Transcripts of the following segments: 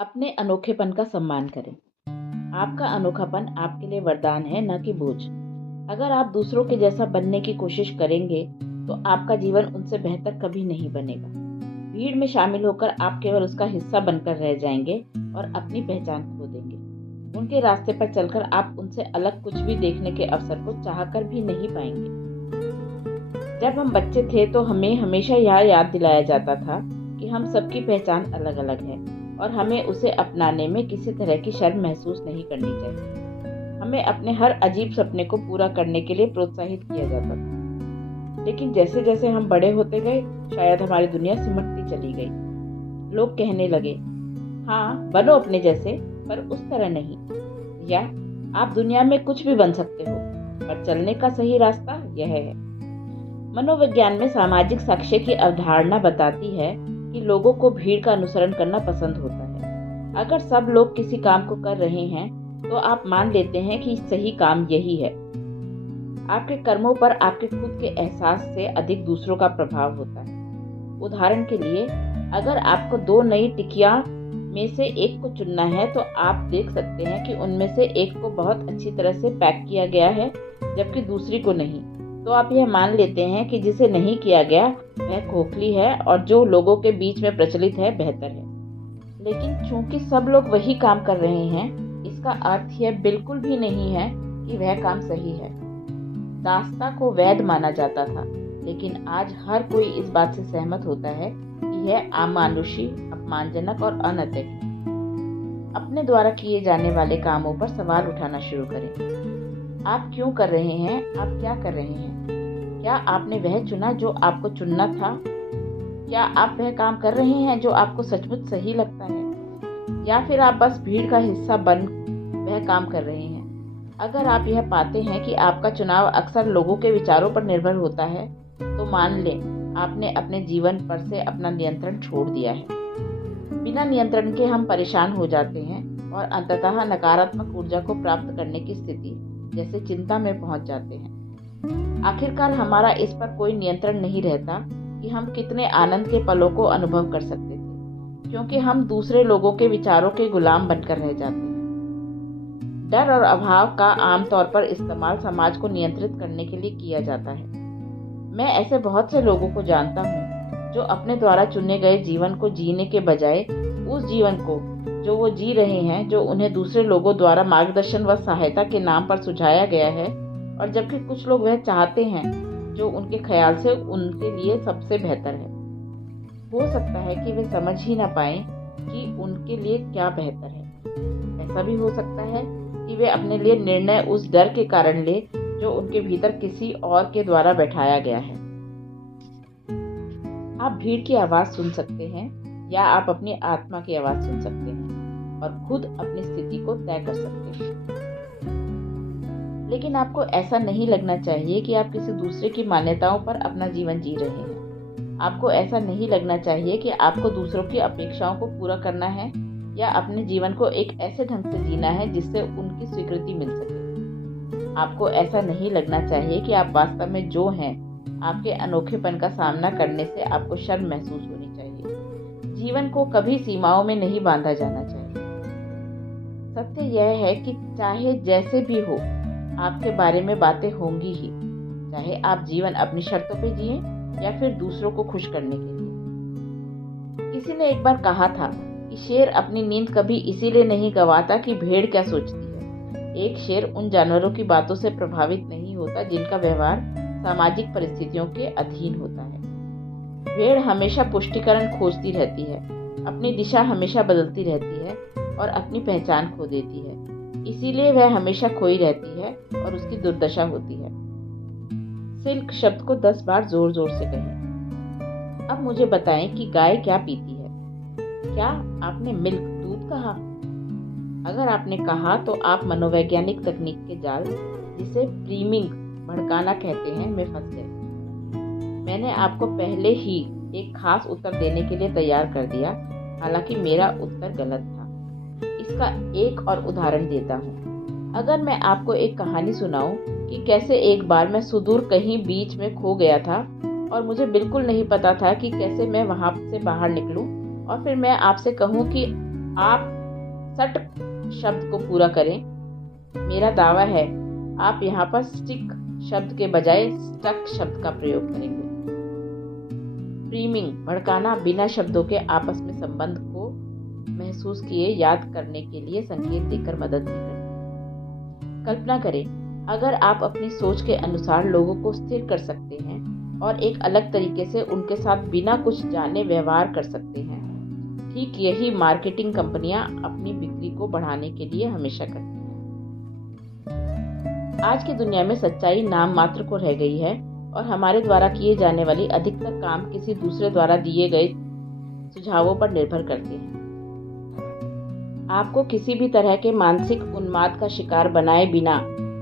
अपने अनोखेपन का सम्मान करें। आपका अनोखापन आपके लिए वरदान है, न कि बोझ। अगर आप दूसरों के जैसा बनने की कोशिश करेंगे, तो आपका जीवन उनसे बेहतर कभी नहीं बनेगा। भीड़ में शामिल होकर आप केवल उसका हिस्सा बनकर रह जाएंगे और अपनी पहचान खो देंगे। उनके रास्ते पर चलकर आप उनसे अलग कुछ भी देखने के अवसर को चाहकर भी नहीं पाएंगे। जब हम बच्चे थे तो हमें हमेशा यह याद दिलाया जाता था कि हम सबकी पहचान अलग अलग है और हमें उसे अपनाने में किसी तरह की शर्म महसूस नहीं करनी चाहिए। हमें अपने हर अजीब सपने को पूरा करने के लिए प्रोत्साहित किया जाता था। लेकिन जैसे जैसे हम बड़े होते गए, शायद हमारी दुनिया सिमटती चली गई। लोग कहने लगे, हाँ बनो अपने जैसे, पर उस तरह नहीं। या आप दुनिया में कुछ भी बन सकते हो, पर चलने का सही रास्ता यह है। मनोविज्ञान में सामाजिक साक्ष्य की अवधारणा बताती है कि लोगों को भीड़ का अनुसरण करना पसंद होता है। अगर सब लोग किसी काम को कर रहे हैं, तो आप मान लेते हैं कि सही काम यही है। आपके कर्मों पर आपके खुद के एहसास से अधिक दूसरों का प्रभाव होता है। उदाहरण के लिए, अगर आपको 2 नई टिकिया में से एक को चुनना है, तो आप देख सकते हैं कि उनमें से एक को बहुत अच्छी तरह से पैक किया गया है, जबकि दूसरी को नहीं। तो आप यह मान लेते हैं कि जिसे नहीं किया गया वह खोखली है और जो लोगों के बीच में प्रचलित है बेहतर है। लेकिन चूंकि सब लोग वही काम कर रहे हैं, इसका अर्थ यह बिल्कुल भी नहीं है कि वह काम सही है। दास्ता को वैध माना जाता था, लेकिन आज हर कोई इस बात से सहमत होता है कि यह अमानुषी, अपमानजनक और अनैतिक है। अपने द्वारा किए जाने वाले कामों पर सवाल उठाना शुरू करें। आप क्यों कर रहे हैं? आप क्या कर रहे हैं? क्या आपने वह चुना जो आपको चुनना था? क्या आप वह काम कर रहे हैं जो आपको सचमुच सही लगता है? या फिर आप बस भीड़ का हिस्सा बन वह काम कर रहे हैं? अगर आप यह पाते हैं कि आपका चुनाव अक्सर लोगों के विचारों पर निर्भर होता है, तो मान लें आपने अपने जीवन पर से अपना नियंत्रण छोड़ दिया है। बिना नियंत्रण के हम परेशान हो जाते हैं और अंततः नकारात्मक ऊर्जा को प्राप्त करने की स्थिति जैसे चिंता में पहुंच जाते हैं। आखिरकार हमारा इस पर कोई नियंत्रण नहीं रहता कि हम कितने आनंद के पलों को अनुभव कर सकते थे, क्योंकि हम दूसरे लोगों के विचारों के गुलाम बनकर रह जाते हैं। डर और अभाव का आमतौर पर इस्तेमाल समाज को नियंत्रित करने के लिए किया जाता है। मैं ऐसे बहुत से लोगों को जानता हूँ जो अपने द्वारा चुने गए जीवन को जीने के बजाय उस जीवन को जो वो जी रहे हैं, जो उन्हें दूसरे लोगों द्वारा मार्गदर्शन व सहायता के नाम पर सुझाया गया है, और जबकि कुछ लोग वह चाहते हैं जो उनके ख्याल से उनके लिए सबसे बेहतर है। हो सकता है कि वे समझ ही ना पाएं कि उनके लिए क्या बेहतर है। ऐसा भी हो सकता है कि वे अपने लिए निर्णय उस डर के कारण ले जो उनके भीतर किसी और के द्वारा बैठाया गया है। आप भीड़ की आवाज सुन सकते हैं या आप अपनी आत्मा की आवाज सुन सकते हैं और खुद अपनी स्थिति को तय कर सकते हैं। लेकिन आपको ऐसा नहीं लगना चाहिए कि आप किसी दूसरे की मान्यताओं पर अपना जीवन जी रहे हैं। आपको ऐसा नहीं लगना चाहिए कि आपको दूसरों की अपेक्षाओं को पूरा करना है या अपने जीवन को एक ऐसे ढंग से जीना है जिससे उनकी स्वीकृति मिल सके। आपको ऐसा नहीं लगना चाहिए कि आप वास्तव में जो हैं। आपके अनोखेपन का सामना करने से आपको शर्म महसूस होनी चाहिए। जीवन को कभी सीमाओं में नहीं बांधा जाना चाहिए। सत्य यह है कि चाहे जैसे भी हो, आपके बारे में बातें होंगी ही, चाहे आप जीवन अपनी शर्तों पे जिए या फिर दूसरों को खुश करने के लिए। किसी ने एक बार कहा था कि शेर अपनी नींद कभी इसीलिए नहीं गंवाता कि भेड़ क्या सोचती है। एक शेर उन जानवरों की बातों से प्रभावित नहीं होता जिनका व्यवहार सामाजिक परिस्थितियों के अधीन होता है। भेड़ हमेशा पुष्टिकरण खोजती रहती है, अपनी दिशा हमेशा बदलती रहती है और अपनी पहचान खो देती है। इसीलिए वह हमेशा खोई रहती है और उसकी दुर्दशा होती है। सिल्क शब्द को 10 बार जोर जोर से कहें। अब मुझे बताएं कि गाय क्या पीती है? क्या आपने मिल्क, दूध कहा? अगर आपने कहा तो आप मनोवैज्ञानिक तकनीक के जाल, जिसे प्रीमिंग, भड़काना कहते हैं, में फंस गए। मैंने आपको पहले ही एक खास उत्तर देने के लिए तैयार कर दिया, हालांकि मेरा उत्तर गलत था। इसका एक और उदाहरण देता हूँ। अगर मैं आपको एक कहानी सुनाऊं कि कैसे एक बार मैं सुदूर कहीं बीच में खो गया था और मुझे बिल्कुल नहीं पता था कि कैसे मैं वहां से बाहर निकलूं, और फिर मैं आपसे कहूं कि आप सट शब्द को पूरा करें। मेरा दावा है आप यहाँ पर स्टिक शब्द के बजाय स्टक शब्द का प्रयोग करेंगे। फ्रेमिंग, भड़काना, बिना शब्दों के आपस में संबंध को महसूस किए याद करने के लिए संकेत देकर मदद भी करती है। कल्पना करें अगर आप अपनी सोच के अनुसार लोगों को स्थिर कर सकते हैं और एक अलग तरीके से उनके साथ बिना कुछ जाने व्यवहार कर सकते हैं। ठीक यही मार्केटिंग कंपनियां अपनी बिक्री को बढ़ाने के लिए हमेशा करती हैं। आज की दुनिया में सच्चाई नाम मात्र को रह गई है और हमारे द्वारा किए जाने वाली अधिकतर काम किसी दूसरे द्वारा दिए गए सुझावों पर निर्भर करते हैं। आपको किसी भी तरह के मानसिक उन्माद का शिकार बनाए बिना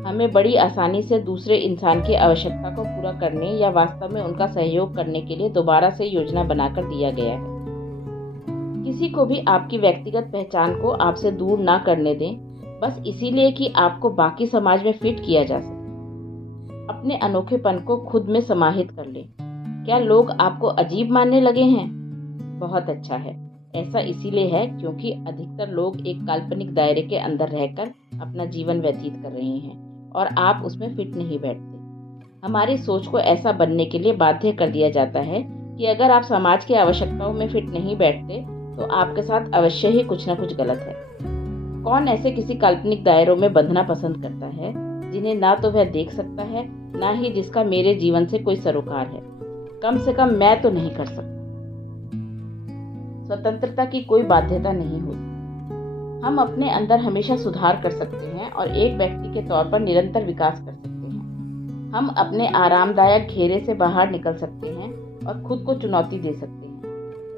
हमें बड़ी आसानी से दूसरे इंसान की आवश्यकता को पूरा करने या वास्तव में उनका सहयोग करने के लिए दोबारा से योजना बनाकर दिया गया है। किसी को भी आपकी व्यक्तिगत पहचान को आपसे दूर ना करने दें, बस इसीलिए कि आपको बाकी समाज में फिट किया जा सके। अपने अनोखेपन को खुद में समाहित कर लें। क्या लोग आपको अजीब मानने लगे हैं? बहुत अच्छा है। ऐसा इसीलिए है क्योंकि अधिकतर लोग एक काल्पनिक दायरे के अंदर रहकर अपना जीवन व्यतीत कर रहे हैं और आप उसमें फिट नहीं बैठते। हमारी सोच को ऐसा बनने के लिए बाध्य कर दिया जाता है कि अगर आप समाज की आवश्यकताओं में फिट नहीं बैठते तो आपके साथ अवश्य ही कुछ न कुछ गलत है। कौन ऐसे किसी काल्पनिक दायरों में बंधना पसंद करता है जिन्हें ना तो वह देख सकता है ना ही जिसका मेरे जीवन से कोई सरोकार है? कम से कम मैं तो नहीं कर सकता। स्वतंत्रता की कोई बाध्यता नहीं होती। हम अपने अंदर हमेशा सुधार कर सकते हैं और एक व्यक्ति के तौर पर निरंतर विकास कर सकते हैं। हम अपने आरामदायक घेरे से बाहर निकल सकते हैं और खुद को चुनौती दे सकते हैं।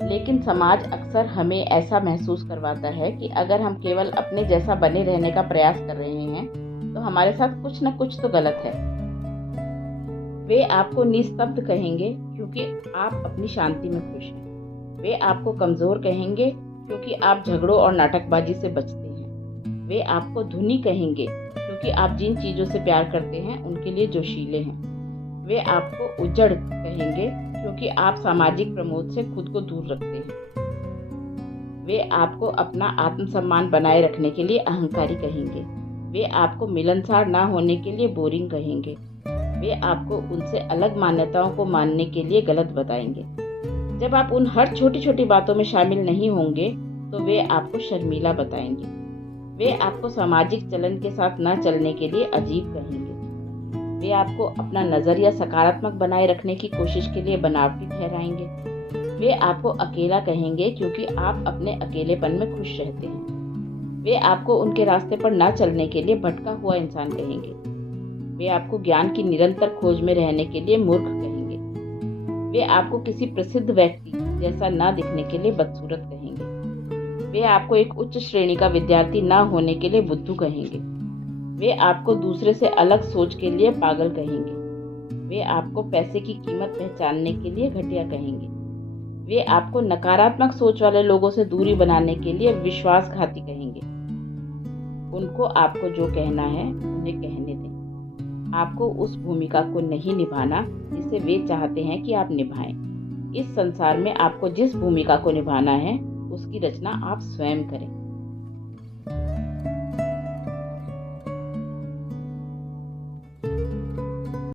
लेकिन समाज अक्सर हमें ऐसा महसूस करवाता है कि अगर हम केवल अपने जैसा बने रहने का प्रयास कर रहे हैं तो हमारे साथ कुछ न कुछ तो गलत है। वे आपको निस्तब्ध कहेंगे क्योंकि आप अपनी शांति में खुश हैं। वे आपको कमजोर कहेंगे क्योंकि आप झगड़ों और नाटकबाजी से बचते हैं। वे आपको धुनी कहेंगे क्योंकि आप जिन चीज़ों से प्यार करते हैं उनके लिए जोशीले हैं। वे आपको उजड़ कहेंगे क्योंकि आप सामाजिक प्रमोद से खुद को दूर रखते हैं। वे आपको अपना आत्मसम्मान बनाए रखने के लिए अहंकारी कहेंगे। वे आपको मिलनसार ना होने के लिए बोरिंग कहेंगे। वे आपको उनसे अलग मान्यताओं को मानने के लिए गलत बताएंगे। जब आप उन हर छोटी छोटी बातों में शामिल नहीं होंगे तो वे आपको शर्मीला बताएंगे। वे आपको सामाजिक चलन के साथ न चलने के लिए अजीब कहेंगे। वे आपको अपना नजरिया सकारात्मक बनाए रखने की कोशिश के लिए बनावटी ठहराएंगे। वे आपको अकेला कहेंगे क्योंकि आप अपने अकेलेपन में खुश रहते हैं। वे आपको उनके रास्ते पर न चलने के लिए भटका हुआ इंसान कहेंगे। वे आपको ज्ञान की निरंतर खोज में रहने के लिए मूर्ख कहेंगे। वे आपको किसी प्रसिद्ध व्यक्ति जैसा न दिखने के लिए बदसूरत कहेंगे। वे आपको एक उच्च श्रेणी का विद्यार्थी न होने के लिए बुद्धू कहेंगे। वे आपको दूसरे से अलग सोच के लिए पागल कहेंगे। वे आपको पैसे की कीमत पहचानने के लिए घटिया कहेंगे। वे आपको नकारात्मक सोच वाले लोगों से दूरी बनाने के लिए विश्वासघाती कहेंगे। उनको आपको जो कहना है उन्हें कहने दें। आपको उस भूमिका को नहीं निभाना जिसे वे चाहते हैं कि आप निभाएं। इस संसार में आपको जिस भूमिका को निभाना है उसकी रचना आप स्वयं करें।